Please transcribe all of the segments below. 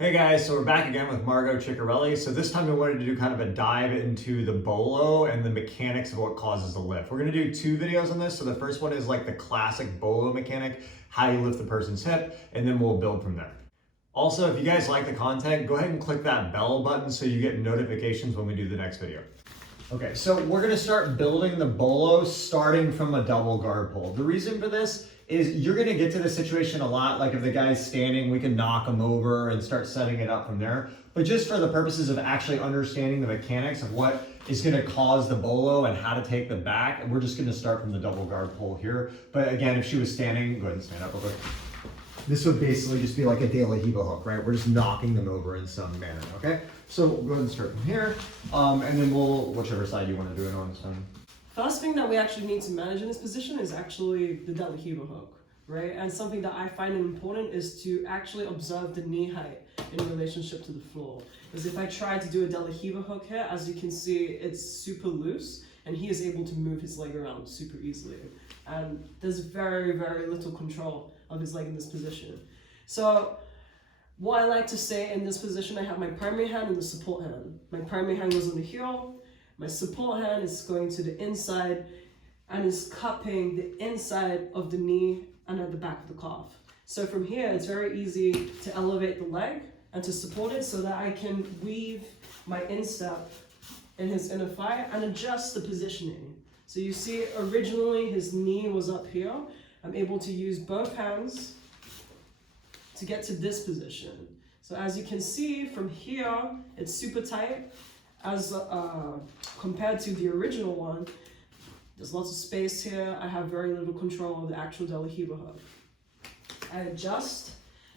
Hey guys, so we're back again with Margot Ciccarelli. So this time we wanted to do kind of a dive into the bolo and the mechanics of what causes the lift. We're gonna do two videos on this. So the first one is like the classic bolo mechanic, how you lift the person's hip, and then we'll build from there. Also, if you guys like the content, go ahead and click that bell button so you get notifications when we do the next video. Okay, so we're gonna start building the bolo starting from a double guard pull. The reason for this is you're gonna get to the situation a lot, like if the guy's standing, we can knock him over and start setting it up from there. But just for the purposes of actually understanding the mechanics of what is gonna cause the bolo and how to take the back, we're just gonna start from the double guard pull here. But again, if she was standing, go ahead and stand up real quick. This would basically just be like a De La Hiva hook, right? We're just knocking them over in some manner, okay? So we'll go ahead and start from here, and then we'll, whichever side you want to do it on. So. First thing that we actually need to manage in this position is actually the De La Hiva hook, right? And something that I find important is to actually observe the knee height in relationship to the floor. Because if I try to do a De La Hiva hook here, as you can see, it's super loose, and he is able to move his leg around super easily. And there's very, very little control of his leg in this position. So what I like to say in this position, I have my primary hand and the support hand. My primary hand goes on the heel, my support hand is going to the inside and is cupping the inside of the knee and at the back of the calf. So from here, it's very easy to elevate the leg and to support it so that I can weave my instep in his inner thigh and adjust the positioning. So you see, originally his knee was up here. I'm able to use both hands to get to this position. So as you can see from here, it's super tight as compared to the original one. There's lots of space here. I have very little control of the actual De La Hiva hook. I adjust.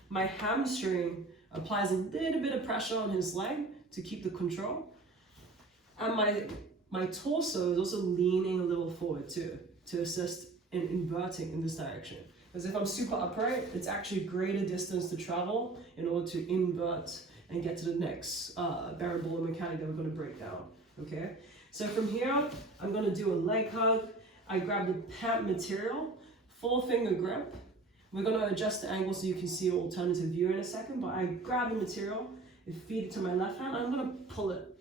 My hamstring applies a little bit of pressure on his leg to keep the control. And my torso is also leaning a little forward too, to assist in inverting in this direction. Because if I'm super upright, it's actually greater distance to travel in order to invert and get to the next Berimbolo mechanic that we're going to break down. Okay? So from here, I'm going to do a leg hug. I grab the pant material, 4-finger grip. We're going to adjust the angle so you can see an alternative view in a second, but I grab the material, I feed it to my left hand, I'm going to pull it.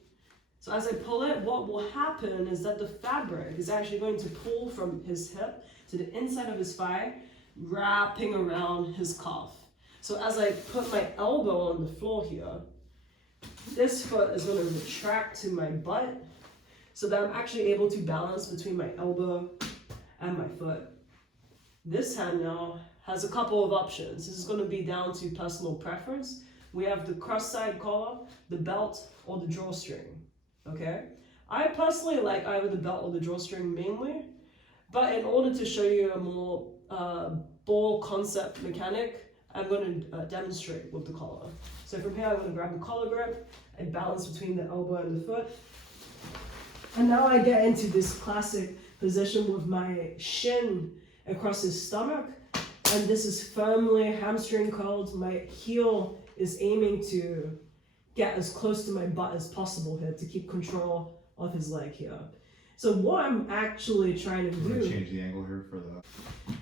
So as I pull it, what will happen is that the fabric is actually going to pull from his hip to the inside of his thigh, wrapping around his calf. So as I put my elbow on the floor here, this foot is going to retract to my butt so that I'm actually able to balance between my elbow and my foot. This hand now has a couple of options. This is going to be down to personal preference. We have the cross-side collar, the belt, or the drawstring. Okay? I personally like either the belt or the drawstring mainly, but in order to show you a more ball concept mechanic, I'm going to demonstrate with the collar. So from here, I'm going to grab the collar grip and balance between the elbow and the foot. And now I get into this classic position with my shin across his stomach. And this is firmly hamstring curled. My heel is aiming to get as close to my butt as possible here to keep control of his leg here. So what I'm actually trying to do... Change the angle here for the...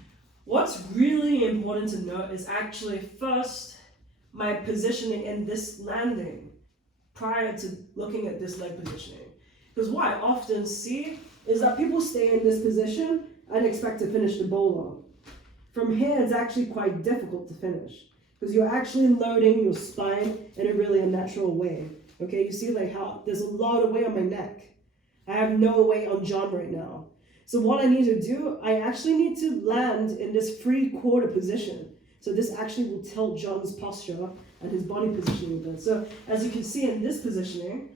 What's really important to note is actually first my positioning in this landing prior to looking at this leg positioning. Because what I often see is that people stay in this position and expect to finish the bolo. From here, it's actually quite difficult to finish because you're actually loading your spine in a really unnatural way. Okay, you see like how there's a lot of weight on my neck. I have no weight on John right now. So what I need to do, I actually need to land in this 3/4 position. So this actually will tilt John's posture and his body positioning a bit. So as you can see in this positioning,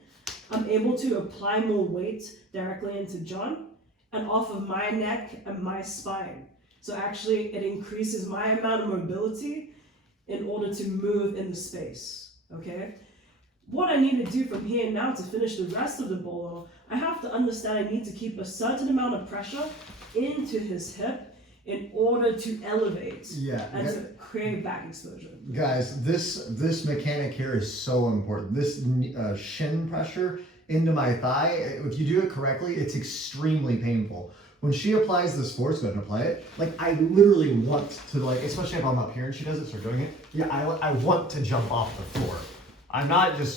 I'm able to apply more weight directly into John and off of my neck and my spine. So actually it increases my amount of mobility in order to move in the space, okay? What I need to do from here now to finish the rest of the bolo, I have to understand I need to keep a certain amount of pressure into his hip in order to elevate and to create back explosion. Guys, this mechanic here is so important. This shin pressure into my thigh, if you do it correctly, it's extremely painful. when she applies this force, go ahead and apply it. Like I literally want to like, especially if I'm up here and she does it, start doing it. Yeah, I want to jump off the floor.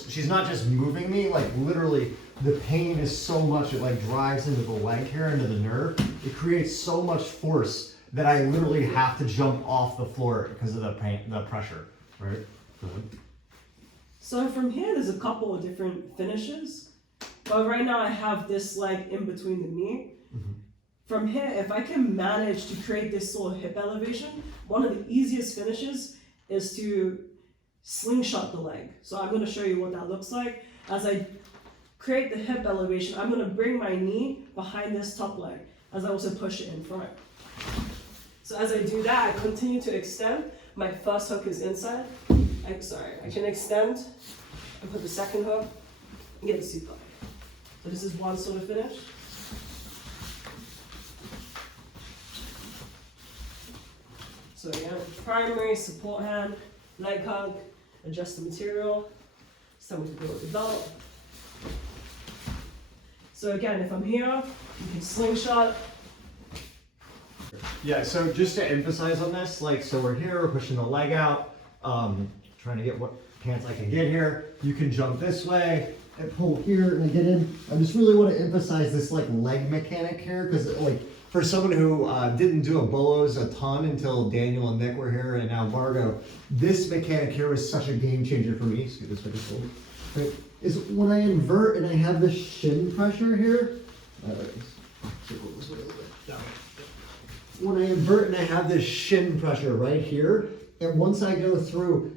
She's not just moving me, like literally the pain is so much, it like drives into the leg here, into the nerve. It creates so much force that I literally have to jump off the floor because of the pain, the pressure, right? So from here, there's a couple of different finishes, but right now I have this leg in between the knee. From here, if I can manage to create this sort of hip elevation, one of the easiest finishes is to slingshot the leg. So I'm going to show you what that looks like. As I create the hip elevation, I'm going to bring my knee behind this top leg as I also push it in front. So as I do that, I continue to extend. My first hook is inside. I can extend and put the second hook and get the super. So this is one sort of finish. So again, primary, support hand, leg hug, adjust the material. It's time to go with the belt. So again, if I'm here, you can slingshot. Yeah, so just to emphasize on this, like, so we're here, we're pushing the leg out, trying to get what pants I can get here. You can jump this way and pull here and get in. I just really want to emphasize this like leg mechanic here, because like for someone who didn't do a bolos a ton until Daniel and Nick were here and now Margot, this mechanic here was such a game changer for me. See this way, right? Is when I invert and I have this shin pressure here. When I invert and I have this shin pressure right here, and once I go through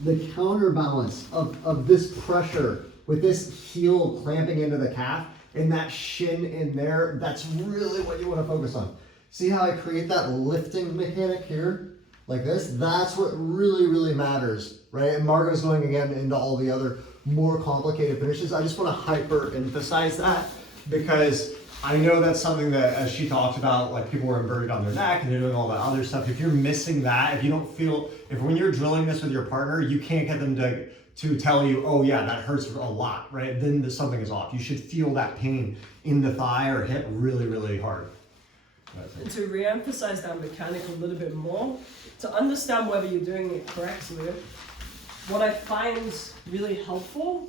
the counterbalance of this pressure with this heel clamping into the calf and that shin in there, that's really what you want to focus on. See how I create that lifting mechanic here? Like this? That's what really, really matters, right? And Margot's going again into all the other more complicated finishes. I just want to hyper emphasize that because I know that's something that, as she talked about, like people were inverted on their neck and they're doing all that other stuff. If you're missing that, if you don't feel, if when you're drilling this with your partner, you can't get them to tell you, oh yeah, that hurts a lot, right? Then something is off. You should feel that pain in the thigh or hip really, really hard. And to re-emphasize that mechanic a little bit more, to understand whether you're doing it correctly, what I find really helpful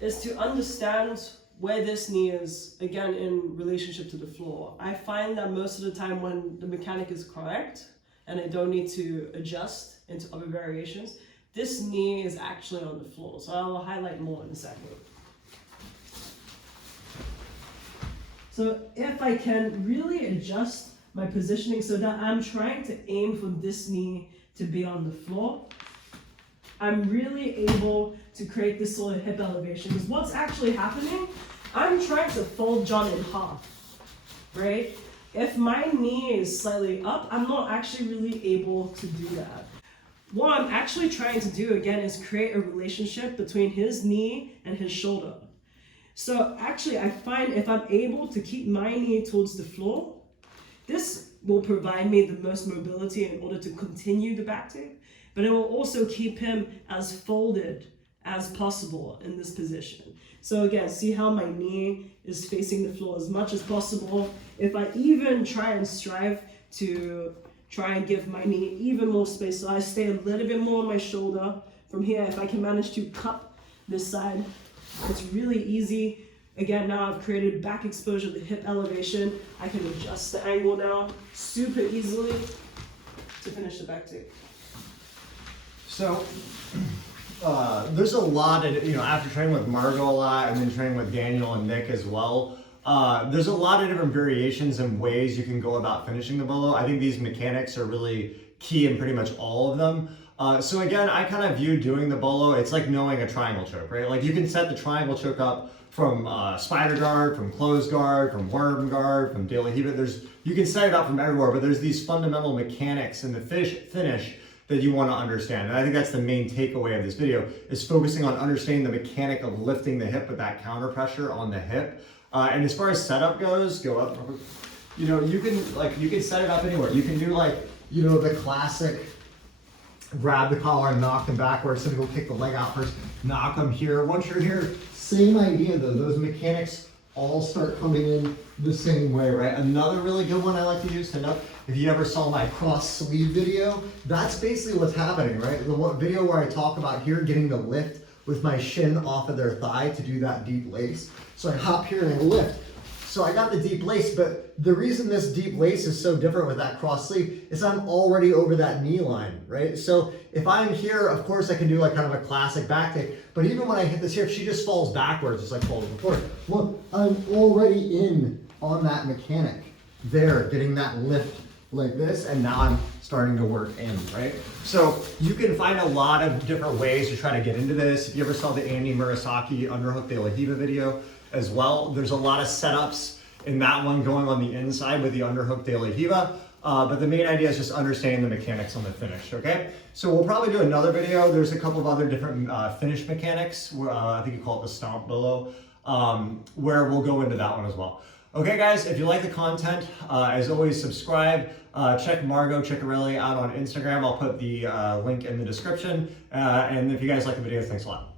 is to understand where this knee is, again, in relationship to the floor. I find that most of the time when the mechanic is correct and I don't need to adjust into other variations, this knee is actually on the floor. So I'll highlight more in a second. So if I can really adjust my positioning so that I'm trying to aim for this knee to be on the floor, I'm really able to create this sort of hip elevation. Because what's actually happening, I'm trying to fold John in half, right? If my knee is slightly up, I'm not actually really able to do that. What I'm actually trying to do, again, is create a relationship between his knee and his shoulder. So actually, I find if I'm able to keep my knee towards the floor, this will provide me the most mobility in order to continue the back take, but it will also keep him as folded as possible in this position. So again, see how my knee is facing the floor as much as possible. If I even try and strive to try and give my knee even more space, so I stay a little bit more on my shoulder. From here, if I can manage to cup this side, it's really easy. Again, now I've created back exposure, the hip elevation. I can adjust the angle now super easily to finish the back take. So, there's a lot of, after training with Margot a lot and then training with Daniel and Nick as well, there's a lot of different variations and ways you can go about finishing the bolo. I think these mechanics are really key in pretty much all of them. So again, I kind of view doing the bolo, it's like knowing a triangle choke, right? Like you can set the triangle choke up from spider guard, from closed guard, from worm guard, from daily heave. You can set it up from everywhere, but there's these fundamental mechanics in the finish that you want to understand. And I think that's the main takeaway of this video, is focusing on understanding the mechanic of lifting the hip with that counter pressure on the hip. And as far as setup goes, go up. You can set it up anywhere. You can do the classic grab the collar and knock them backwards. Some people kick the leg out first, knock them here. Once you're here, same idea though. Those mechanics all start coming in the same way, right? Another really good one I like to use to know, if you ever saw my cross sleeve video, that's basically what's happening, right? The one video where I talk about here getting the lift with my shin off of their thigh to do that deep lace. So I hop here and I lift. So I got the deep lace, but the reason this deep lace is so different with that cross sleeve is I'm already over that knee line, right? So if I'm here, of course I can do like kind of a classic back take, but even when I hit this here, if she just falls backwards, just like falling forward, look, I'm already in on that mechanic there, getting that lift like this, and now I'm starting to work in, right? So you can find a lot of different ways to try to get into this. If you ever saw the Andy Murasaki underhook de la Hiva video as well, there's a lot of setups in that one going on the inside with the underhook de la Hiva. But the main idea is just understanding the mechanics on the finish, okay? So we'll probably do another video. There's a couple of other different finish mechanics. I think you call it the stomp bolo, where we'll go into that one as well. Okay guys, if you like the content, as always, subscribe. Check Margot Ciccarelli out on Instagram. I'll put the link in the description. And if you guys like the video, thanks a lot.